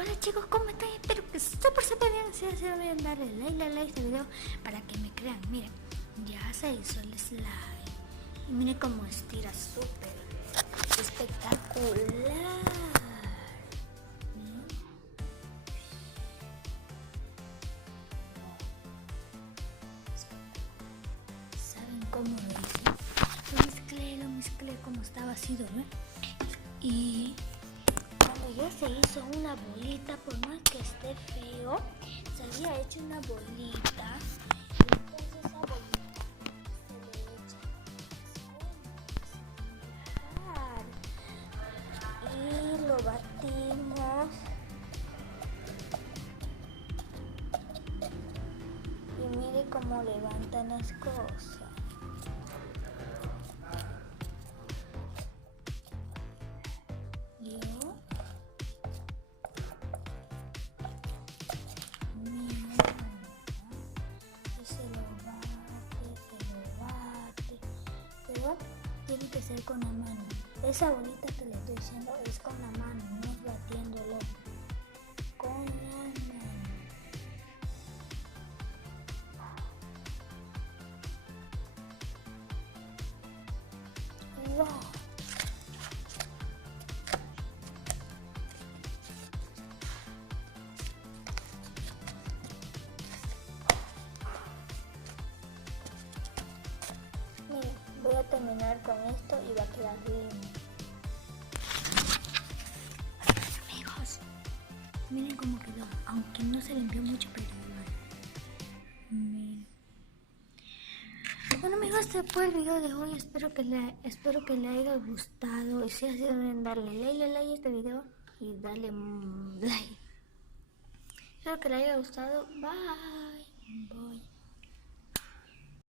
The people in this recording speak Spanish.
Hola chicos, ¿cómo están? Espero que súper bien. Si se olviden darle like a este video para que me crean. Miren, ya se hizo el slime. Y miren cómo estira súper espectacular. ¿Saben cómo lo hice? Lo mezclé como estaba así, ¿no? Y cuando ya se hizo una bolita, por más que esté feo, se había hecho una bolita. Y entonces esa bolita se le echa y lo batimos. Y mire cómo levantan las cosas. Tiene que ser con la mano. Esa bolita que le estoy diciendo es con la mano, no es batiéndolo. Con la mano. ¡Wow! Miren, voy a terminar con esto y va a quedar lindo. Amigos, miren cómo quedó, aunque no se limpió mucho, pero igual. Miren. Bueno amigos, este fue el video de hoy. Espero que le haya gustado. Y si así deben darle like a este video y darle like. Espero que le haya gustado. Bye.